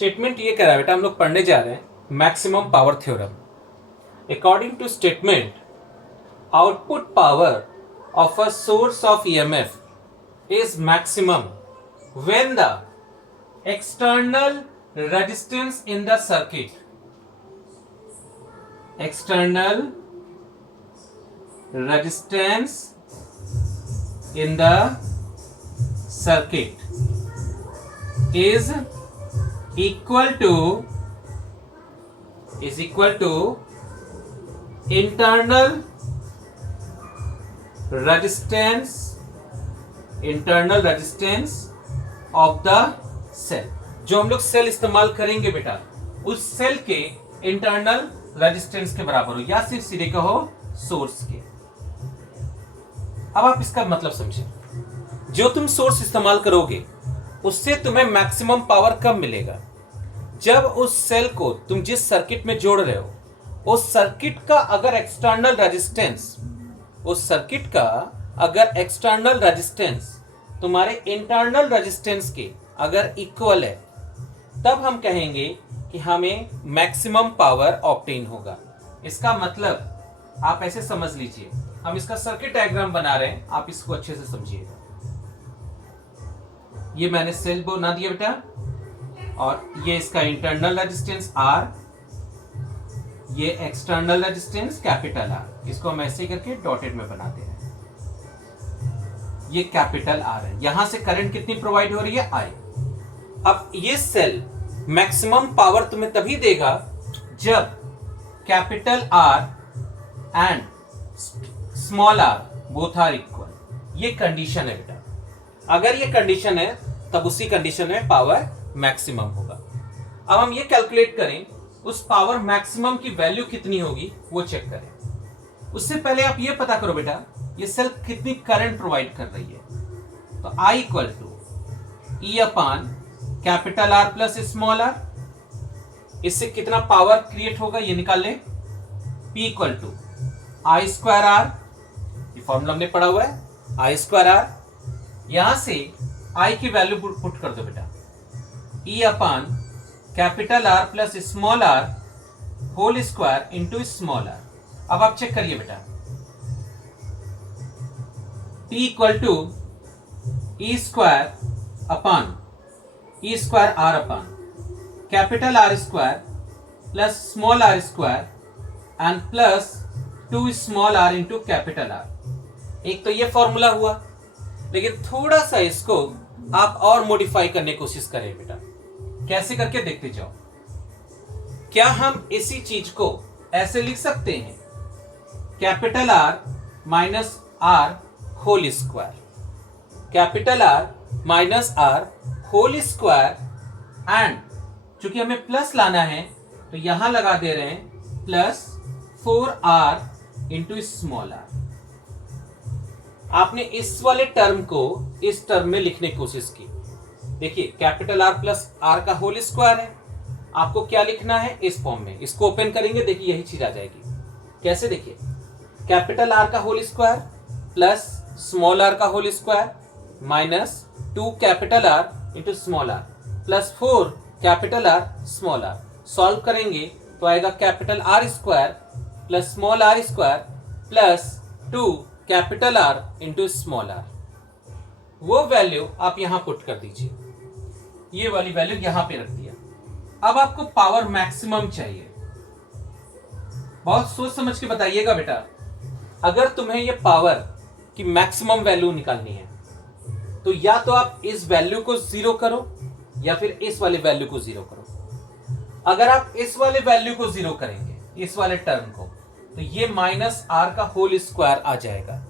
Statement ये कह रहा है बेटा, हम लोग पढ़ने जा रहे हैं maximum power theorem. According to statement, output power of a source of EMF is maximum when the external resistance in the circuit in the circuit is equal to internal resistance of the cell। जो हम लोग cell इस्तेमाल करेंगे बेटा, उस cell के internal resistance के बराबर हो, या सिर्फ सीधे कहो सोर्स के। अब आप इसका मतलब समझे, जो तुम सोर्स इस्तेमाल करोगे उससे तुम्हें मैक्सिमम पावर कब मिलेगा? जब उस सेल को तुम जिस सर्किट में जोड़ रहे हो उस सर्किट का अगर एक्सटर्नल रेजिस्टेंस तुम्हारे इंटरनल रेजिस्टेंस के अगर इक्वल है, तब हम कहेंगे कि हमें मैक्सिमम पावर ऑब्टेन होगा। इसका मतलब आप ऐसे समझ लीजिए, हम इसका सर्किट डायग्राम बना रहे हैं, आप इसको अच्छे से समझिएगा। ये मैंने सेल बना दिया बेटा, और ये इसका इंटरनल रेजिस्टेंस R, ये एक्सटर्नल रेजिस्टेंस कैपिटल R। इसको हम ऐसे करके डॉटेड में बनाते हैं। ये कैपिटल R है, यहां से करंट कितनी प्रोवाइड हो रही है? I। अब ये सेल मैक्सिमम पावर तुम्हें तभी देगा जब capital R and small r both are equal. ये कंडीशन है बेटा, अगर ये कंडीशन है तब उसी कंडीशन में पावर मैक्सिमम होगा। अब हम ये कैलकुलेट करें, उस पावर मैक्सिमम की वैल्यू कितनी होगी वो चेक करें। उससे पहले आप ये पता करो बेटा, ये सेल कितनी करंट प्रोवाइड कर रही है। तो I equal to E upon capital R plus small r। इससे कितना पावर क्रिएट होगा ये निकाल लें। P equal to I square R, ये फॉर्मूला हमने पढ़ा हुआ है, I स्क्वायर R। यहां से I की वैल्यू पुट कर दो बेटा, E upon capital R plus small r whole square into small r। अब आप चेक करिए बेटा, P equal to E square upon E square R upon capital R square plus small r square and plus 2 small r into capital R। एक तो ये formula हुआ, लेकिन थोड़ा सा इसको आप और मॉडिफाई करने की कोशिश करें बेटा। कैसे करके देखते जाओ। क्या हम इसी चीज को ऐसे लिख सकते हैं, capital R minus R whole square, capital R minus R whole square, and चूंकि हमें प्लस लाना है तो यहां लगा दे रहे हैं plus 4R into small r। आपने इस वाले टर्म को इस टर्म में लिखने की कोशिश की। देखिए कैपिटल R प्लस R का होल स्क्वायर है, आपको क्या लिखना है इस फॉर्म में। इसको ओपन करेंगे, देखिए यही चीज आ जाएगी। कैसे? देखिए कैपिटल R का whole square plus small r का whole square minus 2 capital R into small r plus 4 capital R small r। Solve करेंगे तो आएगा capital R square plus small r square plus 2 capital R into small r। वो value आप यहां put कर दीजिए, ये वाली वैल्यू यहां पे रख दिया। अब आपको पावर मैक्सिमम चाहिए, बहुत सोच समझ के बताइएगा बेटा। अगर तुम्हें ये पावर की मैक्सिमम वैल्यू निकालनी है तो या तो आप इस वैल्यू को जीरो करो या फिर इस वाले वैल्यू को जीरो करो। अगर आप इस वाले वैल्यू को जीरो करेंगे, इस वाले टर्म को, तो ये माइनस r का होल स्क्वायर आ जाएगा।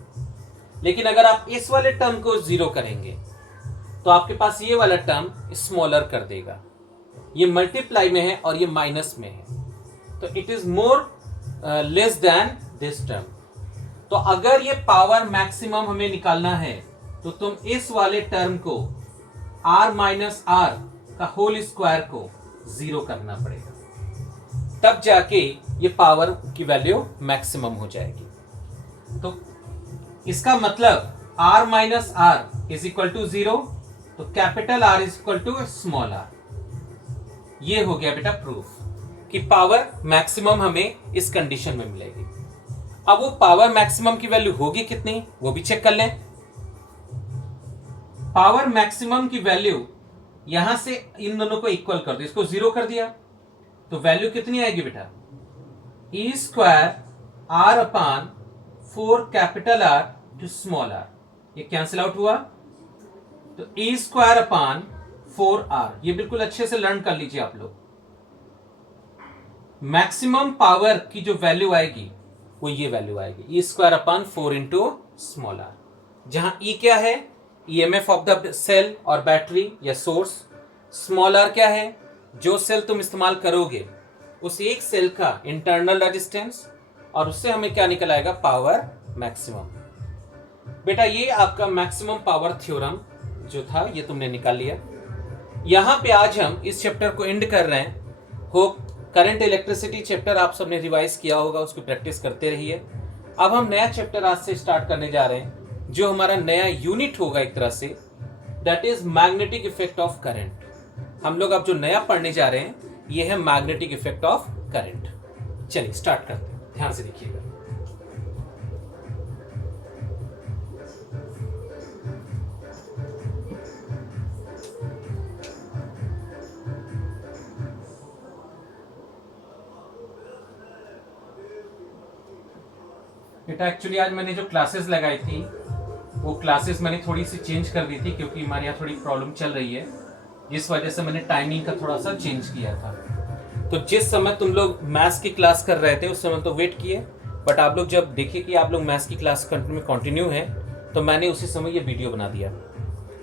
लेकिन अगर आप इस वाले टर्म को जीरो करेंगे तो आपके पास ये वाला टर्म स्मॉलर कर देगा। ये मल्टीप्लाई में है और ये माइनस में है, तो it is more less than this term. तो अगर ये पावर मैक्सिमम हमें निकालना है तो तुम इस वाले टर्म को r माइनस r का होल स्क्वायर को जीरो करना पड़ेगा, तब जाके ये पावर की वैल्यू मैक्सिमम हो जाएगी। तो इसका मतलब r minus r is equal to 0, तो capital R is equal to small r। ये हो गया बेटा प्रूफ कि पावर मैक्सिमम हमें इस कंडीशन में मिलेगी। अब वो पावर मैक्सिमम की वैल्यू होगी कितनी वो भी चेक कर लें। पावर मैक्सिमम की वैल्यू यहां से इन दोनों को इक्वल कर दो, इसको 0 कर दिया तो वैल्यू कितनी आएगी बेटा, E square R upon 4 capital R to small R, ये कैंसिल आउट हुआ तो ई स्क्वायर अपान 4r, ये बिल्कुल अच्छे से लर्न कर लीजिए आप लोग। मैक्सिमम पावर की जो वैल्यू आएगी वो ये वैल्यू आएगी, E square upon 4 into small R, जहां ई क्या है, ईएमएफ ऑफ द सेल और बैटरी या सोर्स, स्मॉल आर क्या है, जो सेल तुम इस्तेमाल करोगे उस एक सेल का इंटरनल रेजिस्टेंस, और उससे हमें क्या निकल आएगा, पावर मैक्सिमम। बेटा ये आपका मैक्सिमम पावर थ्योरम जो था ये तुमने निकाल लिया। यहां पे आज हम इस चैप्टर को एंड कर रहे हैं। होप करंट इलेक्ट्रिसिटी चैप्टर आप सबने रिवाइज किया होगा, उसको प्रैक्टिस करते रहिए। अब हम नया चैप्टर आज से स्टार्ट करने जा रहे हैं जो हमारा नया यूनिट होगा एक तरह से, that is magnetic effect of current. हम लोग अब जो नया पढ़ने जा रहे हैं ये है मैग्नेटिक इफेक्ट ऑफ करंट। चलिए स्टार्ट करते हैं, ध्यान से देखिएगा। बेटा एक्चुअली आज मैंने जो क्लासेस लगाई थी वो क्लासेस मैंने थोड़ी सी चेंज कर दी थी क्योंकि हमारे यहाँ थोड़ी प्रॉब्लम चल रही है, जिस वजह से मैंने टाइमिंग का थोड़ा सा चेंज किया था। तो जिस समय तुम लोग मैथ्स की क्लास कर रहे थे उस समय तो वेट किए, बट आप लोग जब देखिए कि आप लोग मैथ्स की क्लास कंटिन्यू है तो मैंने उसी समय ये वीडियो बना दिया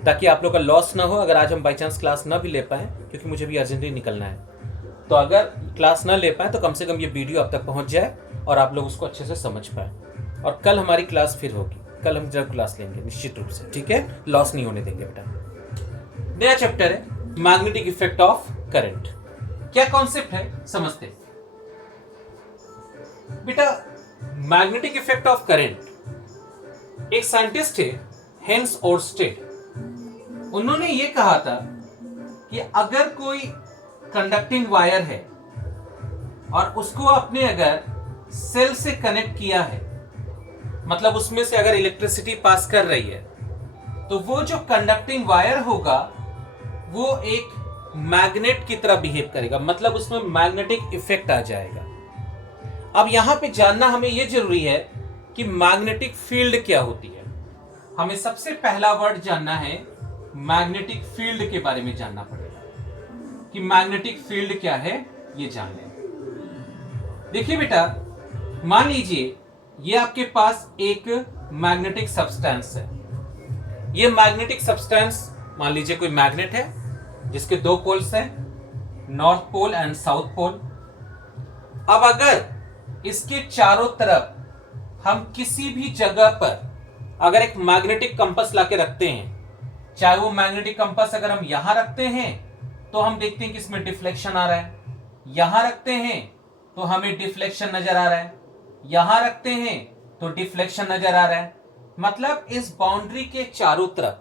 ताकि आप लोग का लॉस ना हो। अगर आज हम बाई चांस क्लास ना भी ले पाए, क्योंकि मुझे भी अर्जेंटली निकलना है, तो अगर क्लास ना ले पाए तो कम से कम ये वीडियो आप तक पहुँच जाए और आप लोग उसको अच्छे से समझ पाए। और कल हमारी क्लास फिर होगी, कल हम जब क्लास लेंगे निश्चित रूप से, ठीक है, लॉस नहीं होने देंगे बेटा। नया चैप्टर है मैग्नेटिक इफेक्ट ऑफ करंट। क्या कॉन्सेप्ट है समझते हैं बेटा। मैग्नेटिक इफेक्ट ऑफ करंट, एक साइंटिस्ट है हेंस ओर्स्टेड, उन्होंने ये कहा था कि अगर कोई कंडक्टिंग वायर है और उसको आपने अगर सेल से कनेक्ट किया है, मतलब उसमें से अगर इलेक्ट्रिसिटी पास कर रही है, तो वो जो कंडक्टिंग वायर होगा वो एक मैग्नेट की तरह बिहेव करेगा, मतलब उसमें मैग्नेटिक इफेक्ट आ जाएगा। अब यहां पे जानना हमें यह जरूरी है कि मैग्नेटिक फील्ड क्या होती है। हमें सबसे पहला वर्ड जानना है, मैग्नेटिक फील्ड के बारे में जानना पड़ेगा कि मैग्नेटिक फील्ड क्या है, ये जान लें। देखिए बेटा, मान लीजिए ये आपके पास एक मैग्नेटिक सब्सटेंस है। ये मैग्नेटिक सब्सटेंस मान लीजिए कोई मैग्नेट है जिसके 2 पोल्स हैं, north pole and south pole. अब अगर इसके चारों तरफ हम किसी भी जगह पर अगर एक मैग्नेटिक कंपास लाके रखते हैं, चाहे वो मैग्नेटिक कंपास अगर हम यहां रखते हैं तो हम देखते हैं कि इसमें डिफ्लेक्शन आ रहा है, यहां रखते हैं तो हमें डिफ्लेक्शन नजर आ रहा है, यहां रखते हैं तो डिफ्लेक्शन नजर आ रहा है। मतलब इस बाउंड्री के चारों तरफ,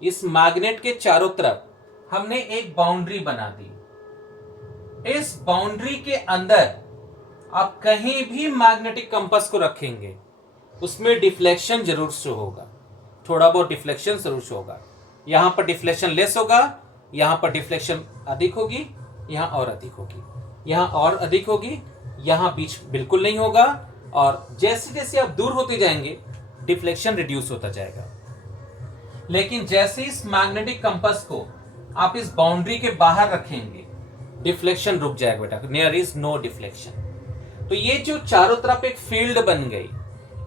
इस मैग्नेट के चारों तरफ हमने एक बाउंड्री बना दी। इस बाउंड्री के अंदर आप कहीं भी मैग्नेटिक कंपास को रखेंगे उसमें डिफ्लेक्शन जरूर शो होगा, थोड़ा बहुत डिफ्लेक्शन जरूर शो होगा। यहां पर डिफ्लेक्शन लेस होगा, यहां पर डिफ्लेक्शन अधिक होगी, यहां और अधिक होगी, यहां और अधिक होगी, यहां बीच बिल्कुल नहीं होगा, और जैसे जैसे आप दूर होते जाएंगे डिफ्लेक्शन रिड्यूस होता जाएगा। लेकिन जैसे इस मैग्नेटिक कंपास को आप इस बाउंड्री के बाहर रखेंगे डिफ्लेक्शन रुक जाएगा बेटा, नियर इज नो डिफ्लेक्शन। तो ये जो चारों तरफ एक फील्ड बन गई,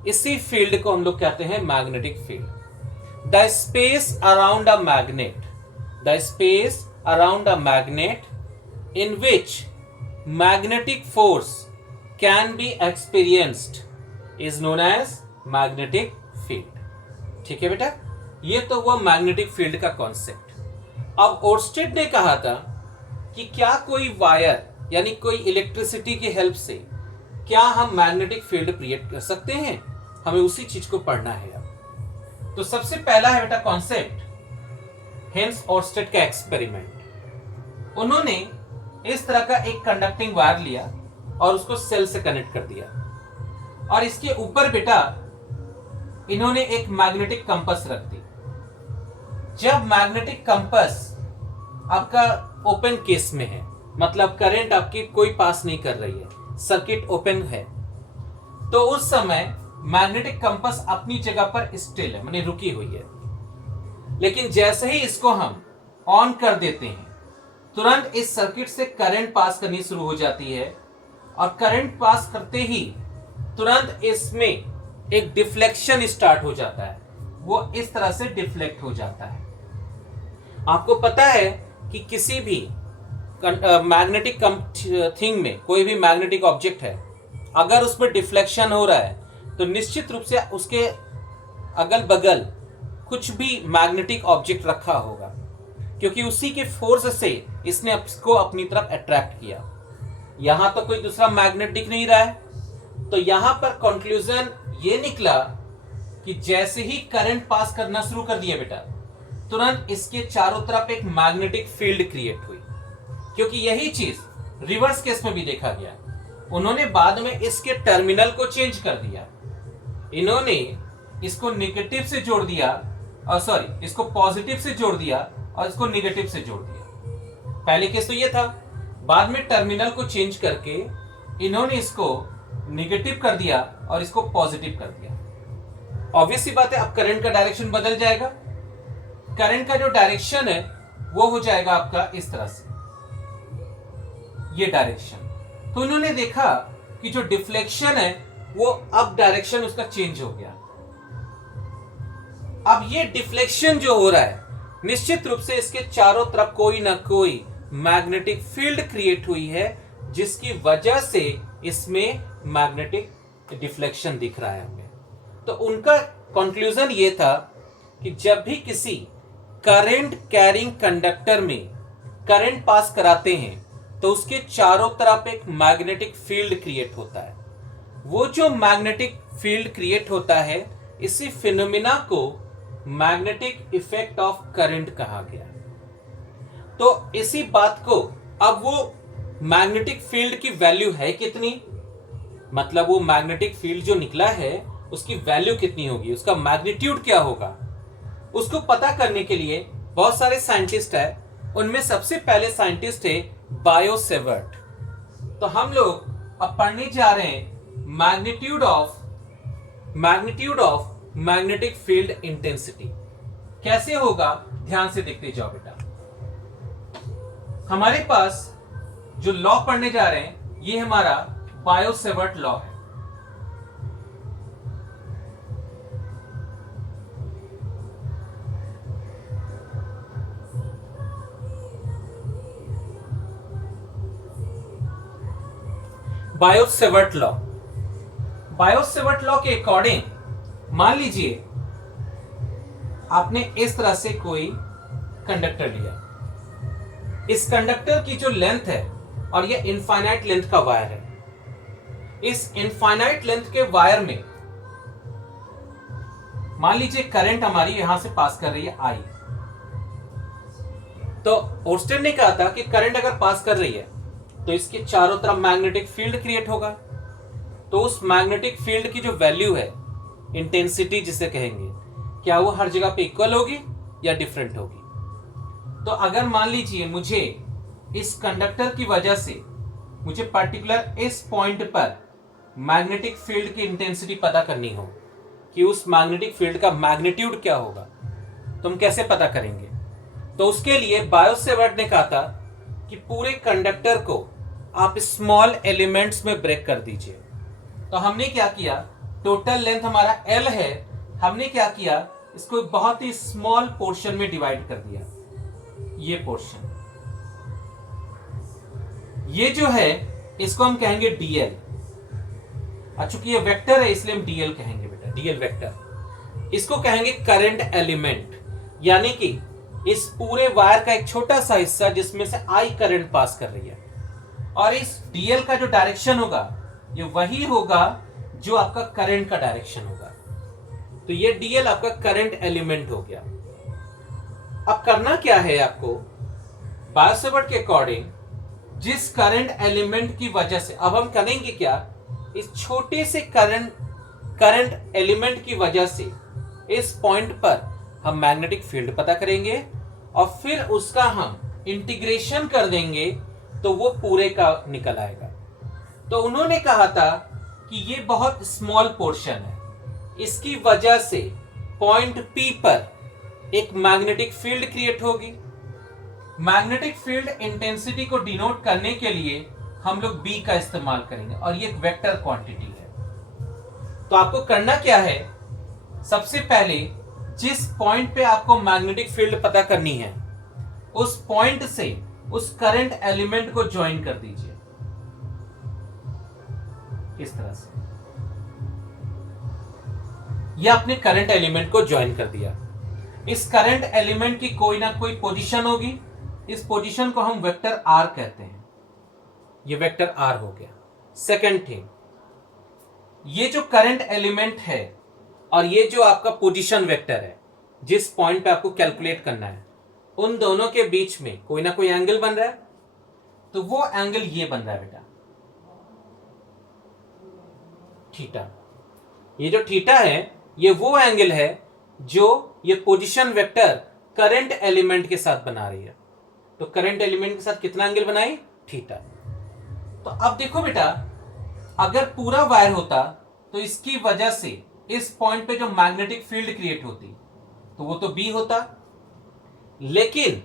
इसी फील्ड को हम लोग कहते हैं magnetic field. The space around a magnet, the space around a magnet in which magnetic force can be experienced is known as magnetic field। ठीक है बेटा, ये तो हुआ मैग्नेटिक फील्ड का कॉन्सेप्ट। अब ओर्स्टेड ने कहा था कि क्या कोई वायर यानी कोई इलेक्ट्रिसिटी की हेल्प से क्या हम मैग्नेटिक फील्ड क्रिएट कर सकते हैं, हमें उसी चीज को पढ़ना है। अब तो सबसे पहला है बेटा कॉन्सेप्ट हेंस ओर्स्टेड का एक्सपेरिमेंट। उन्होंने इस तरह का एक कंडक्टिंग वायर लिया और उसको सेल से कनेक्ट कर दिया, और इसके ऊपर बेटा इन्होंने एक मैग्नेटिक कंपास रख दी। जब मैग्नेटिक कंपास आपका ओपन केस में है, मतलब करंट आपकी कोई पास नहीं कर रही है, सर्किट ओपन है, तो उस समय मैग्नेटिक कंपास अपनी जगह पर स्टिल है, माने रुकी हुई है। लेकिन जैसे ही इसको हम ऑन कर देते हैं, तुरंत इस सर्किट से करंट पास करनी शुरू हो जाती है, और करंट पास करते ही तुरंत इसमें एक डिफ्लेक्शन स्टार्ट हो जाता है, वो इस तरह से डिफ्लेक्ट हो जाता है। आपको पता है कि किसी भी मैग्नेटिक थिंग में, कोई भी मैग्नेटिक ऑब्जेक्ट है, अगर उसमें डिफ्लेक्शन हो रहा है तो निश्चित रूप से उसके अगल बगल कुछ भी मैग्नेटिक ऑब्जेक्ट रखा होगा, क्योंकि उसी के फोर्स से इसने इसको अपनी तरफ अट्रैक्ट किया। यहां तो कोई दूसरा मैग्नेट दिख नहीं रहा है, तो यहां पर कंक्लूजन ये निकला कि जैसे ही करंट पास करना शुरू कर दिया बेटा, तुरंत इसके चारों तरफ एक मैग्नेटिक फील्ड क्रिएट हुई। क्योंकि यही चीज रिवर्स केस में भी देखा गया, उन्होंने बाद में इसके टर्मिनल को चेंज कर दिया, इन्होंने इसको नेगेटिव से जोड़ दिया, और सॉरी इसको पॉजिटिव से जोड़ दिया और इसको नेगेटिव से जोड़ दिया। पहले केस तो ये था, बाद में टर्मिनल को चेंज करके इन्होंने इसको नेगेटिव कर दिया और इसको पॉजिटिव कर दिया। ऑब्वियस सी बात है, अब करंट का डायरेक्शन बदल जाएगा। करंट का जो डायरेक्शन है वो हो जाएगा आपका इस तरह से, ये डायरेक्शन। तो उन्होंने देखा कि जो डिफ्लेक्शन है वो अब डायरेक्शन उसका चेंज हो गया। अब ये डिफ्लेक्शन जो हो रहा है, निश्चित रूप से इसके चारों तरफ कोई ना कोई मैग्नेटिक फील्ड क्रिएट हुई है, जिसकी वजह से इसमें मैग्नेटिक डिफ्लेक्शन दिख रहा है हमें। तो उनका कंक्लूजन ये था कि जब भी किसी करंट कैरिंग कंडक्टर में करंट पास कराते हैं तो उसके चारों तरफ एक मैग्नेटिक फील्ड क्रिएट होता है। वो जो मैग्नेटिक फील्ड क्रिएट होता है, इसी फिनोमिना को मैग्नेटिक इफेक्ट ऑफ करंट कहा गया। तो इसी बात को अब वो मैग्नेटिक फील्ड की वैल्यू है कितनी, मतलब वो मैग्नेटिक फील्ड जो निकला है उसकी वैल्यू कितनी होगी, उसका मैग्नीट्यूड क्या होगा, उसको पता करने के लिए बहुत सारे साइंटिस्ट है। उनमें सबसे पहले साइंटिस्ट है बायो सेवर्ट। तो हम लोग अब पढ़ने जा रहे हैं magnitude of magnetic field intensity. कैसे होगा, ध्यान से देखते जाओ बेटा। हमारे पास जो लॉ पढ़ने जा रहे हैं ये हमारा बायो सेवर्ट लॉ है। बायो सेवर्ट लॉ के अकॉर्डिंग मान लीजिए आपने इस तरह से कोई कंडक्टर लिया, इस कंडक्टर की जो लेंथ है, और ये इनफाइनाइट लेंथ का वायर है, इस इनफाइनाइट लेंथ के वायर में मान लीजिए करंट हमारी यहां से पास कर रही है आई। तो ओर्स्टेड ने कहा था कि करंट अगर पास कर रही है तो इसके चारों तरफ मैग्नेटिक फील्ड क्रिएट होगा। तो उस मैग्नेटिक फील्ड की जो वैल्यू है, इंटेंसिटी जिसे कहेंगे, क्या वो हर जगह पे इक्वल होगी या डिफरेंट होगी। तो अगर मान लीजिए मुझे इस कंडक्टर की वजह से मुझे पर्टिकुलर इस पॉइंट पर मैग्नेटिक फील्ड की इंटेंसिटी पता करनी हो कि उस मैग्नेटिक फील्ड का मैग्नीट्यूड क्या होगा, तो हम कैसे पता करेंगे। तो उसके लिए बायो सेवर्ट ने कहा था कि पूरे कंडक्टर को आप स्मॉल एलिमेंट्स में ब्रेक कर दीजिए। तो हमने क्या किया, टोटल लेंथ हमारा L है, हमने क्या किया, इसको बहुत ही स्मॉल पोर्शन में डिवाइड कर दिया। ये पोर्शन, ये जो है इसको हम कहेंगे dl। चूंकि ये वेक्टर है इसलिए हम dl कहेंगे बेटा, dl वेक्टर। इसको कहेंगे करंट एलिमेंट, यानी कि इस पूरे वायर का एक छोटा सा हिस्सा जिसमें से I करंट पास कर रही है, और इस dl का जो डायरेक्शन होगा ये वही होगा जो आपका करंट का डायरेक्शन होगा। तो ये dl आपका करंट एलिमेंट हो गया। अब करना क्या है आपको, बायो सेवर्ट के अकॉर्डिंग जिस करंट एलिमेंट की वजह से, अब हम करेंगे क्या, इस छोटे से करंट एलिमेंट की वजह से इस पॉइंट पर हम मैग्नेटिक फील्ड पता करेंगे और फिर उसका हम इंटीग्रेशन कर देंगे तो वो पूरे का निकल आएगा। तो उन्होंने कहा था कि ये बहुत स्मॉल पोर्शन है, इसकी वजह से पॉइंट P पर एक मैग्नेटिक फील्ड क्रिएट होगी। मैग्नेटिक फील्ड इंटेंसिटी को डिनोट करने के लिए हम लोग B का इस्तेमाल करेंगे और ये एक वेक्टर क्वांटिटी है। तो आपको करना क्या है, सबसे पहले जिस पॉइंट पे आपको मैग्नेटिक फील्ड पता करनी है उस पॉइंट से उस करंट एलिमेंट को ज्वाइन कर दीजिए इस तरह से। यह आपने करंट एलिमेंट को ज्वाइन कर दिया। इस करंट एलिमेंट की कोई ना कोई पोजीशन होगी, इस पोजीशन को हम वेक्टर R कहते हैं। ये वेक्टर R हो गया। सेकंड थिंग, ये जो करंट एलिमेंट है और ये जो आपका पोजीशन वेक्टर है जिस पॉइंट पे आपको कैलकुलेट करना है, उन दोनों के बीच में कोई ना कोई एंगल बन रहा है, तो वो एंगल ये बन रहा है बेटा, थीटा। ये जो थीटा है ये वो एंगल है जो ये पोजीशन वेक्टर करंट एलिमेंट के साथ बना रही है। तो करंट एलिमेंट के साथ कितना एंगल बनाई, थीटा। तो अब देखो बेटा, अगर पूरा वायर होता तो इसकी वजह से इस पॉइंट पे जो मैग्नेटिक फील्ड क्रिएट होती तो वो तो B होता, लेकिन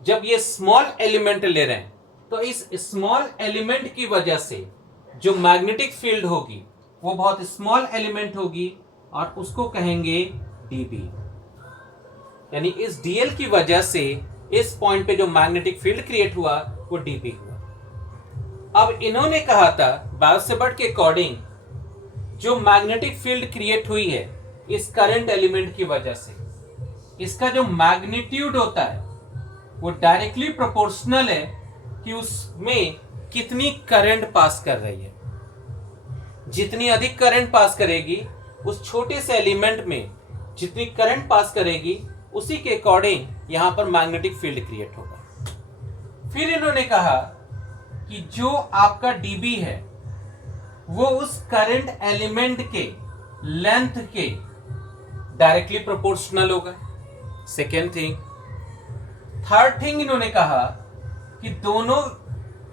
जब ये स्मॉल एलिमेंट ले रहे हैं तो इस स्मॉल एलिमेंट की वजह से जो मैग्नेटिक फील्ड होगी वो बहुत स्मॉल एलिमेंट होगी और उसको कहेंगे dB। यानी इस dl की वजह से इस पॉइंट पे जो मैग्नेटिक फील्ड क्रिएट हुआ वो dB हुआ। अब इन्होंने कहा था बायो-सेवर्ट के अकॉर्डिंग जो मैग्नेटिक फील्ड क्रिएट हुई है इस करंट एलिमेंट की वजह से, इसका जो मैग्नीट्यूड होता है वो डायरेक्टली प्रोपोर्शनल है कि उसमें कितनी करंट पास कर रही है। जितनी अधिक करंट पास करेगी, उस छोटे से एलिमेंट में जितनी करंट पास करेगी, उसी के अकॉर्डिंग यहां पर मैग्नेटिक फील्ड क्रिएट होगा। फिर इन्होंने कहा कि जो आपका dB है वो उस करंट एलिमेंट के लेंथ के डायरेक्टली प्रोपोर्शनल होगा। Second thing. थर्ड थिंग, इन्होंने कहा कि दोनों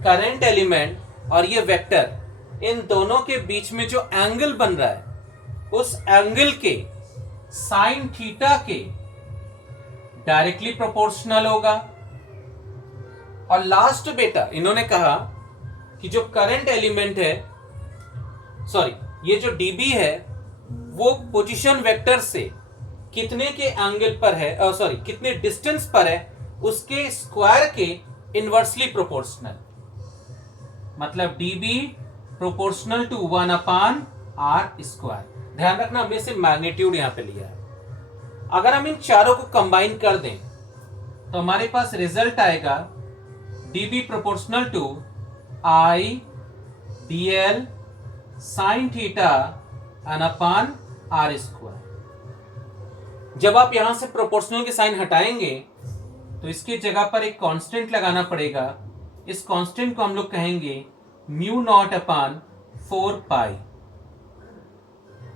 करंट एलिमेंट और ये वेक्टर, इन दोनों के बीच में जो एंगल बन रहा है उस एंगल के साइन थीटा के डायरेक्टली प्रोपोर्शनल होगा। और लास्ट बेटा इन्होंने कहा कि जो करंट एलिमेंट है, ये जो dB है वो पोजीशन वेक्टर से कितने के एंगल पर है, कितने डिस्टेंस पर है, उसके स्क्वायर के इनवर्सली प्रोपोर्शनल। मतलब dB proportional to 1/r square. ध्यान रखना, हमने से मैग्नीट्यूड यहां पे लिया है। अगर हम इन चारों को कंबाइन कर दें तो हमारे पास रिजल्ट आएगा dB proportional to I dl sine theta r square. जब आप यहां से प्रोपोर्शनल के साइन हटाएंगे तो इसकी जगह पर एक कांस्टेंट लगाना पड़ेगा। इस कांस्टेंट को हम लोग कहेंगे μ0/4π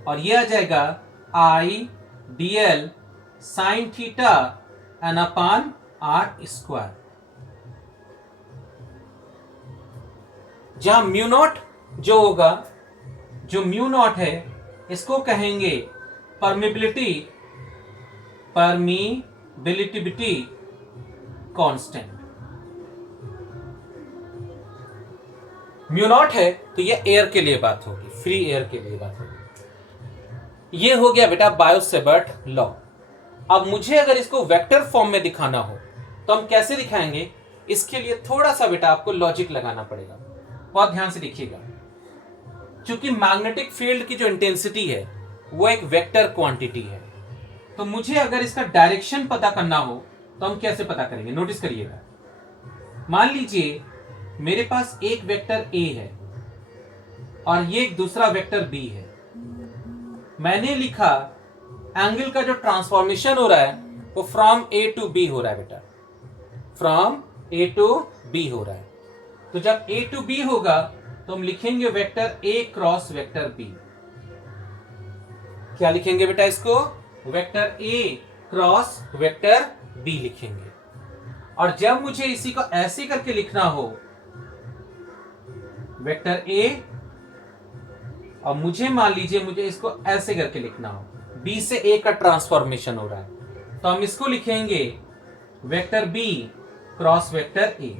और ये आ जाएगा I dl sine theta r square. जहां μ0 जो होगा, जो μ0 है इसको कहेंगे परमिबिलिटी कांस्टेंट। μ0 है तो ये एयर के लिए बात होगी, फ्री एयर के लिए बात होगी। ये हो गया बेटा बायो-सेवर्ट लॉ। अब मुझे अगर इसको वेक्टर फॉर्म में दिखाना हो तो हम कैसे दिखाएंगे, इसके लिए थोड़ा सा बेटा आपको लॉजिक लगाना पड़ेगा। बहुत ध्यान से देखिएगा। क्योंकि मैग्नेटिक फील्ड की जो इंटेंसिटी है वो एक वेक्टर क्वांटिटी है, तो मुझे अगर इसका डायरेक्शन पता करना हो तो हम कैसे पता करेंगे। नोटिस करिएगा, मान लीजिए मेरे पास एक वेक्टर A है और ये एक दूसरा वेक्टर B है। मैंने लिखा एंगल का जो ट्रांसफॉर्मेशन हो रहा है वो फ्रॉम A टू B हो रहा है बेटा, फ्रॉम A टू B हो रहा है। तो जब A टू B होगा तो हम लिखेंगे vector A cross vector B। क्या लिखेंगे बेटा इसको? Vector A cross vector B लिखेंगे। और जब मुझे इसी को ऐसे करके लिखना हो, वेक्टर A, और मुझे मान लीजिए मुझे इसको ऐसे करके लिखना हो, B से A का ट्रांसफॉर्मेशन हो रहा है, तो हम इसको लिखेंगे vector B cross vector A।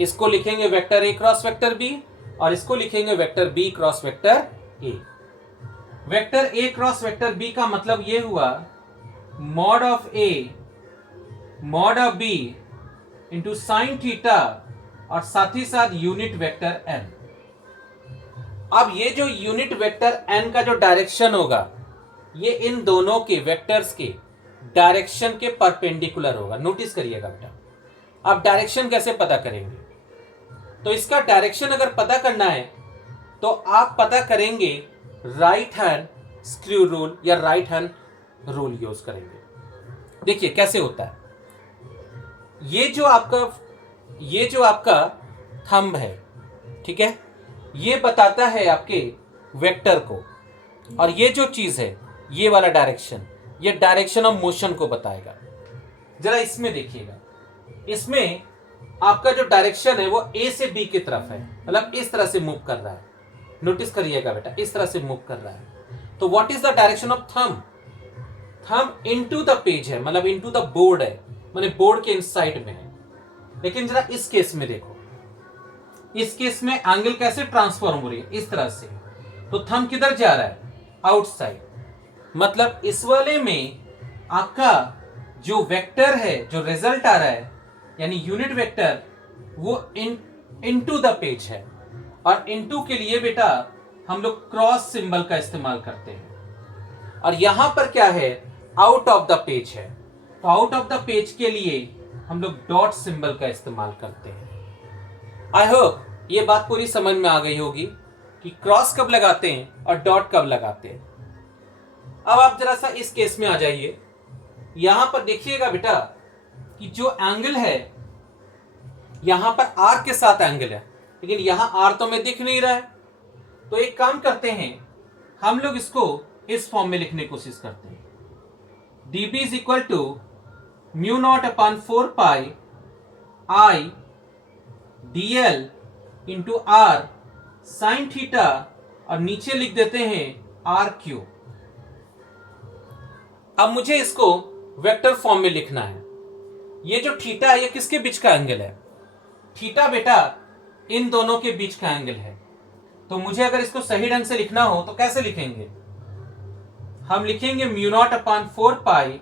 इसको लिखेंगे vector A cross vector B और इसको लिखेंगे vector B cross vector A। Vector A cross vector B का मतलब ये हुआ mod of A mod of B into sine theta और साथ ही साथ यूनिट वेक्टर n। अब ये जो यूनिट वेक्टर n का जो डायरेक्शन होगा, ये इन दोनों के वेक्टर्स के डायरेक्शन के परपेंडिकुलर होगा। नोटिस करिएगा बेटा। अब डायरेक्शन कैसे पता करेंगे? तो इसका डायरेक्शन अगर पता करना है तो आप पता करेंगे राइट हैंड स्क्रू रूल या राइट हैंड रूल यूज करेंगे। देखिए कैसे होता है। ये जो आपका थंब है, ठीक है, ये बताता है आपके वेक्टर को, और ये जो चीज है ये वाला डायरेक्शन, ये डायरेक्शन ऑफ मोशन को बताएगा। जरा इसमें देखिएगा, इसमें आपका जो डायरेक्शन है वो A से B की तरफ है, मतलब इस तरह से मूव कर रहा है। नोटिस करिएगा बेटा, इस तरह से मूव कर रहा है। तो what is the direction of thumb? Thumb into the page है, मतलब इनटू द बोर्ड है, मतलब बोर्ड के इनसाइड में है। लेकिन जरा इस केस में देखो, इस केस में एंगल कैसे ट्रांसफॉर्म हो रही है, इस तरह से। तो थंब किधर जा रहा है? आउटसाइड। मतलब इस वाले में आपका जो वेक्टर है, जो रिजल्ट आ रहा है, यानी यूनिट वेक्टर, वो इनटू द पेज है। और इनटू के लिए बेटा हम लोग क्रॉस सिंबल का इस्तेमाल करते हैं। और यहां पर क्या है? आउट ऑफ द पेज है। तो आउट ऑफ द पेज के लिए हम लोग डॉट सिंबल का इस्तेमाल करते हैं। आई होप ये बात पूरी समझ में आ गई होगी कि क्रॉस कब लगाते हैं और डॉट कब लगाते हैं। अब आप जरा सा इस केस में आ जाइए। यहां पर देखिएगा बेटा कि जो एंगल है, यहां पर आर के साथ एंगल है, लेकिन यहां आर तो में दिख नहीं रहा है। तो एक काम करते हैं, हम लोग इसको इस फॉर्म में लिखने की कोशिश करते हैं। dB is equal to mu naught upon 4 pi I dl into r sine theta, और नीचे लिख देते हैं आर क्यू। अब मुझे इसको वेक्टर फॉर्म में लिखना है। ये जो थीटा है ये किसके बीच का एंगल है? थीटा बेटा इन दोनों के बीच का एंगल है। तो मुझे अगर इसको सही ढंग से लिखना हो तो कैसे लिखेंगे? हम लिखेंगे mu naught upon 4 pi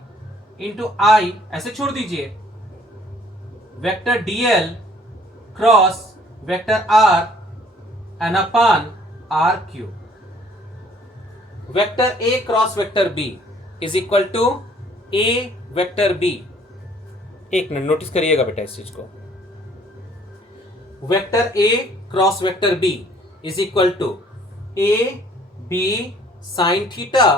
into I, ऐसे छोड़ दीजिए, vector dl cross vector r n upon r cube. Vector A cross vector B is equal to A vector B। एक मिनट नोटिस करिएगा बेटा इस चीज को। Vector A cross vector B is equal to A B sine theta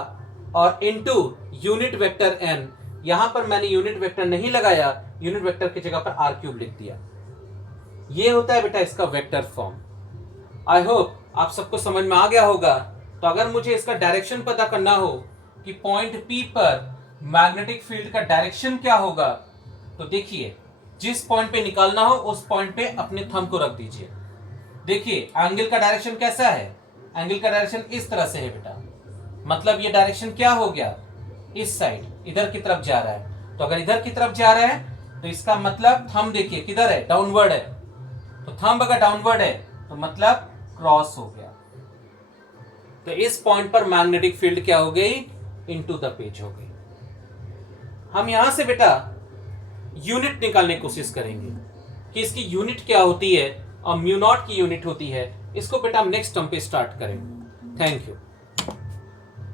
और into unit vector n। यहां पर मैंने यूनिट वेक्टर नहीं लगाया, यूनिट वेक्टर की जगह पर आर क्यूब लिख दिया। ये होता है बेटा इसका वेक्टर फॉर्म। आई होप आप सबको समझ में आ गया होगा। तो अगर मुझे इसका डायरेक्शन पता करना हो कि पॉइंट P पर मैग्नेटिक फील्ड का डायरेक्शन क्या होगा, तो देखिए जिस पॉइंट पे निकालना हो उस पॉइंट पे अपने थंब को रख दीजिए। देखिए एंगल का डायरेक्शन कैसा है? एंगल का डायरेक्शन इस तरह से है बेटा। मतलब ये डायरेक्शन क्या हो गया? इस साइड, इधर की तरफ जा रहा है। तो अगर इधर की तरफ जा रहा है तो इसका मतलब थंब देखिए किधर है? डाउनवर्ड है। तो थंब अगर डाउनवर्ड है तो मतलब क्रॉस हो गया। तो इस पॉइंट पर मैग्नेटिक फील्ड क्या हो गई? इनटू द पेज हो गई। हम यहां से बेटा यूनिट निकालने की कोशिश करेंगे कि इसकी यूनिट क्या होती है और म्यू नॉट की यूनिट होती है। इसको बेटा हम नेक्स्ट टर्म पे स्टार्ट करेंगे। Thank you.